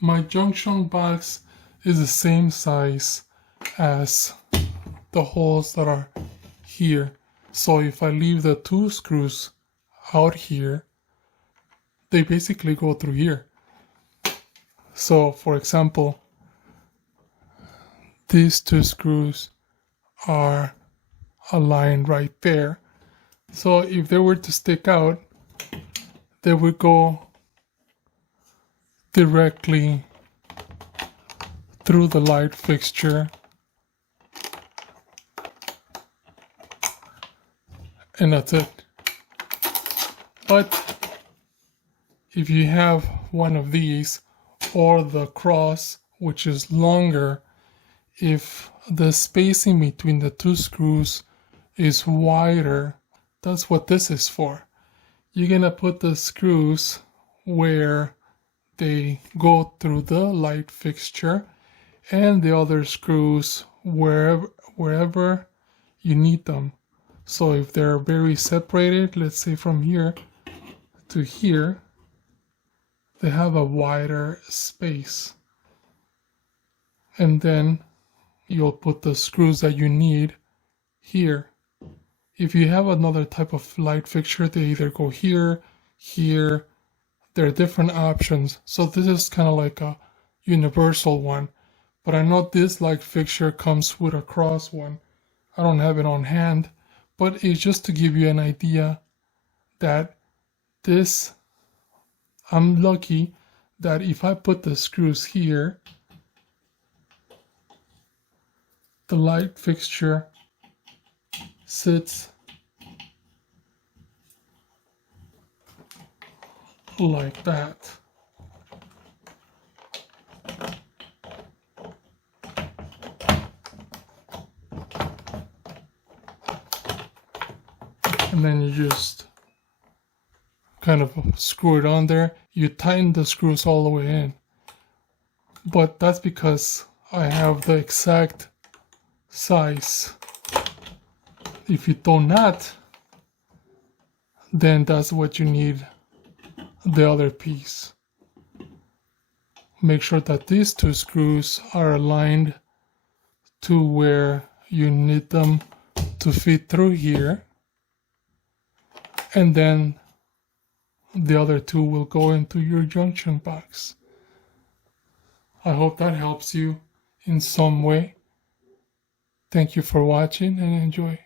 My junction box is the same size as the holes that are here. So if I leave the two screws out here, they basically go through here. So for example, these two screws are aligned right there. So if they were to stick out, they would go directly through the light fixture, and that's it. But if you have one of these, or the cross, which is longer, if the spacing between the two screws is wider, that's what this is for. You're gonna put the screws where they go through the light fixture, and the other screws wherever you need them. So if they're very separated, let's say from here to here, they have a wider space. And then you'll put the screws that you need here. If you have another type of light fixture, they either go here, here. There are different options. So this is kind of like a universal one. But I know this light fixture comes with a cross one. I don't have it on hand, but it's just to give you an idea that this, I'm lucky that if I put the screws here, the light fixture sits like that. And then you just kind of screw it on there. You tighten the screws all the way in. But that's because I have the exact size. If you do not, then that's what you need the other piece. Make sure that these two screws are aligned to where you need them to fit through here, and then the other two will go into your junction box. I hope that helps you in some way. Thank you for watching and enjoy.